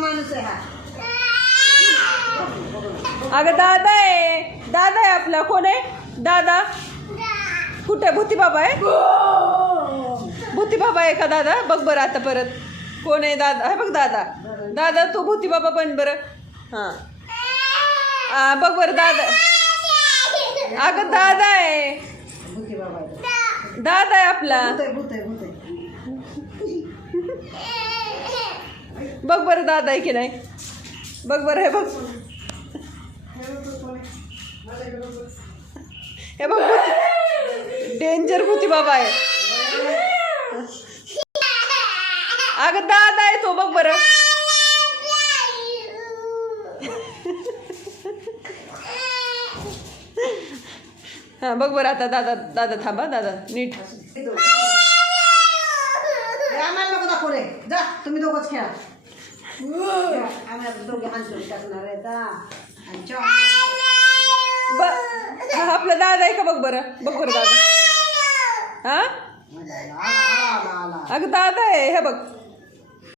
माणूस आहे हा. अगं दादा आहे, दादा आहे आपला. कोण आहे दादा? कुठे भूती बाबा आहे? भूती बाबा आहे का दादा? बघ बरं आता परत कोण आहे दादा. हे बघ दादा, दादा तू भूती बाबा बन बरं. हां बघ बरं दादा. अगं दादा आहे, दादा आहे आपला. बघ बरं दादा आहे की नाही. बघ बरं. हे बघ, हे बघ डेंजर भूती बाबा आहे. अगं दादा आहे तो. बघ बरं. हा बघ बरं आता दादा. दादा थांबा दादा नीट. आम्हाला नको दाखवले. जा तुम्ही दोघंच खेळा. आम्हाला दोघे हांतून टाकणार आहे का? आपला दादा आहे का? बघ बरं. बघ बरं दादा. हा अगं दादा आहे. हे बघ